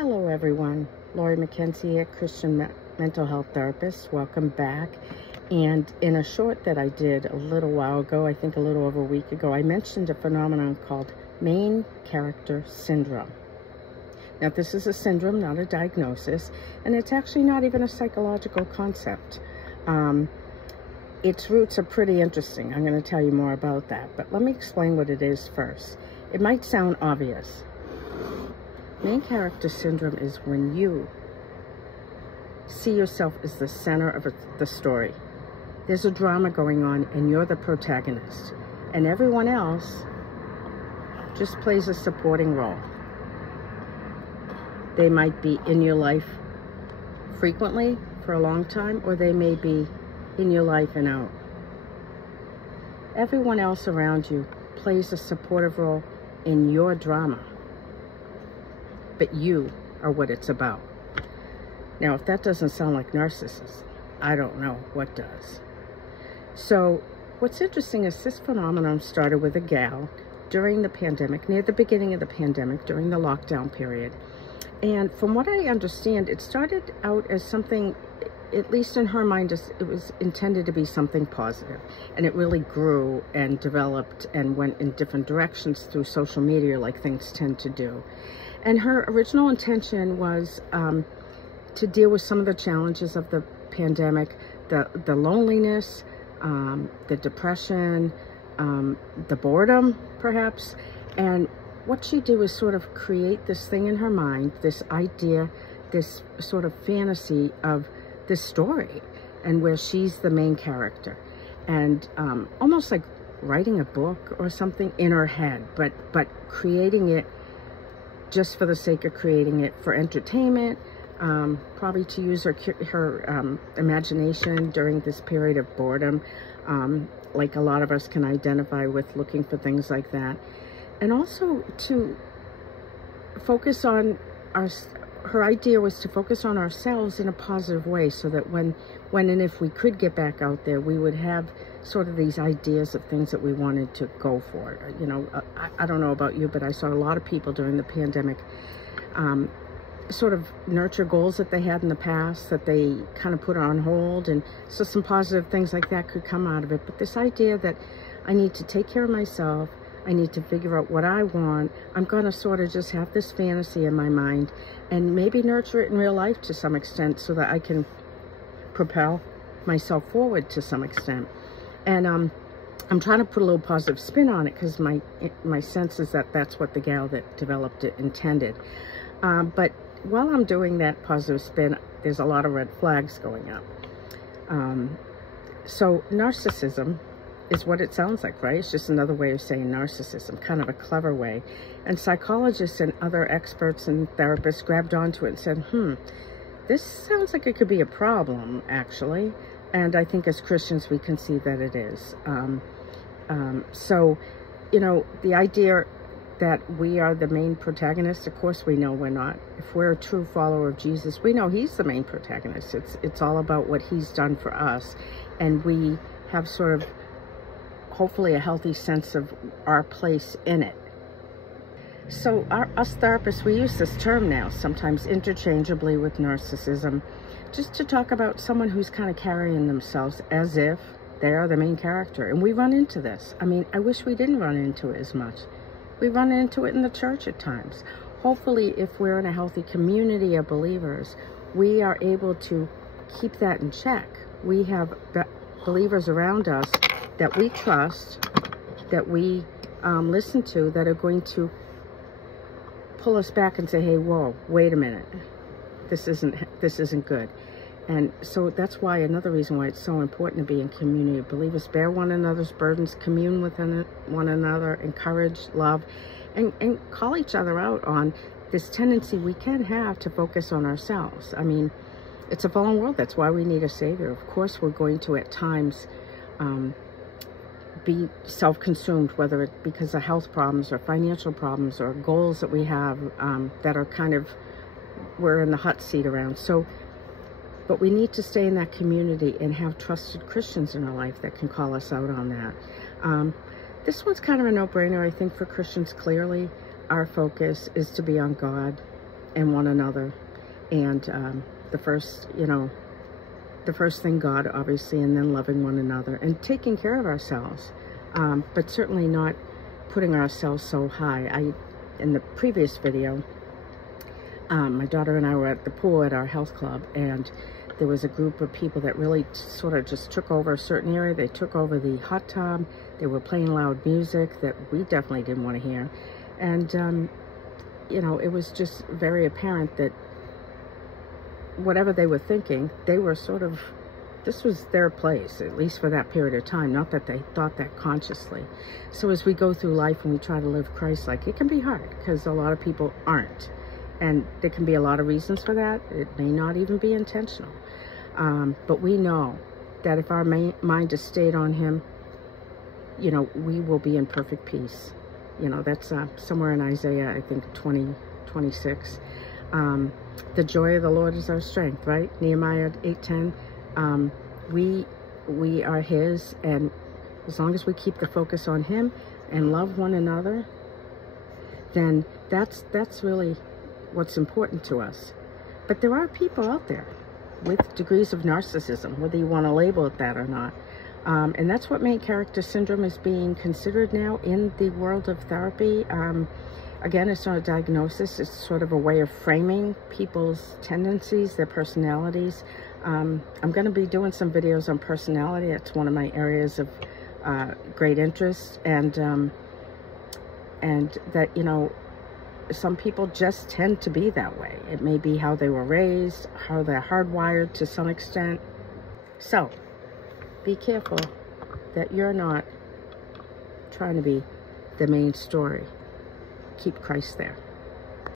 Hello everyone, Lori McKenzie, a Christian mental health therapist. Welcome back. And in a short that I did a little while ago, I think a little over a week ago, I mentioned a phenomenon called main character syndrome. Now this is a syndrome, not a diagnosis, and it's actually not even a psychological concept. Its roots are pretty interesting. I'm going to tell you more about that, but let me explain what it is first. It might sound obvious. Main character syndrome is when you see yourself as the center of the story. There's a drama going on and you're the protagonist, and everyone else just plays a supporting role. They might be in your life frequently for a long time, or they may be in your life and out. Everyone else around you plays a supportive role in your drama, but you are what it's about. Now, if that doesn't sound like narcissism, I don't know what does. So what's interesting is this phenomenon started with a gal during the pandemic, near the beginning of the pandemic, during the lockdown period. And from what I understand, it started out as something, at least in her mind, it was intended to be something positive. And it really grew and developed and went in different directions through social media, like things tend to do. And her original intention was to deal with some of the challenges of the pandemic, the loneliness, the depression, the boredom, perhaps. And what she did was sort of create this thing in her mind, this idea, this sort of fantasy of this story, and where she's the main character. And almost like writing a book or something in her head, but creating it just for the sake of creating it for entertainment, probably to use her imagination during this period of boredom, like a lot of us can identify with, looking for things like that. And also to focus on her idea was to focus on ourselves in a positive way, so that when and if we could get back out there, we would have sort of these ideas of things that we wanted to go for. You know, I don't know about you, but I saw a lot of people during the pandemic sort of nurture goals that they had in the past that they kind of put on hold, and so some positive things like that could come out of it. But this idea that I need to take care of myself, I need to figure out what I want, I'm going to sort of just have this fantasy in my mind and maybe nurture it in real life to some extent, so that I can propel myself forward to some extent. And I'm trying to put a little positive spin on it, because my sense is that that's what the gal that developed it intended. But while I'm doing that positive spin, there's a lot of red flags going up. So narcissism is what it sounds like, right? It's just another way of saying narcissism, kind of a clever way. And psychologists and other experts and therapists grabbed onto it and said, this sounds like it could be a problem, actually. And I think as Christians, we can see that it is. So, you know, the idea that we are the main protagonist, of course we know we're not. If we're a true follower of Jesus, we know he's the main protagonist. It's all about what he's done for us. And we have sort of, hopefully, a healthy sense of our place in it. So us therapists, we use this term now, sometimes interchangeably with narcissism, just to talk about someone who's kind of carrying themselves as if they are the main character. And we run into this. I mean, I wish we didn't run into it as much. We run into it in the church at times. Hopefully, if we're in a healthy community of believers, we are able to keep that in check. We have believers around us that we trust, that we listen to, that are going to pull us back and say, hey, whoa, wait a minute. This isn't good. And so that's why, another reason why it's so important to be in community of believers. Bear one another's burdens, commune with one another, encourage, love, and call each other out on this tendency we can have to focus on ourselves. I mean, it's a fallen world. That's why we need a savior. Of course, we're going to at times be self-consumed, whether it because of health problems or financial problems or goals that we have that are kind of, we're in the hot seat around. So, but we need to stay in that community and have trusted Christians in our life that can call us out on that. This one's kind of a no-brainer, I think, for Christians. Clearly, our focus is to be on God, in one another. And the first thing, God, obviously, and then loving one another and taking care of ourselves, but certainly not putting ourselves so high. In the previous video, my daughter and I were at the pool at our health club, and there was a group of people that really sort of just took over a certain area. They took over the hot tub. They were playing loud music that we definitely didn't want to hear. And, it was just very apparent that whatever they were thinking, they were this was their place, at least for that period of time. Not that they thought that consciously. So as we go through life and we try to live Christ-like, it can be hard because a lot of people aren't. And there can be a lot of reasons for that. It may not even be intentional. But we know that if our mind is stayed on Him, we will be in perfect peace. That's somewhere in Isaiah, I think 20:26. The joy of the Lord is our strength, right? Nehemiah 8:10. We are His, and as long as we keep the focus on Him and love one another, then that's really what's important to us. But there are people out there with degrees of narcissism, whether you want to label it that or not. And that's what main character syndrome is being considered now in the world of therapy. Again, it's not a diagnosis. It's sort of a way of framing people's tendencies, their personalities. I'm going to be doing some videos on personality. It's one of my areas of great interest. And that, some people just tend to be that way. It may be how they were raised, how they're hardwired to some extent. So, be careful that you're not trying to be the main story. Keep Christ there.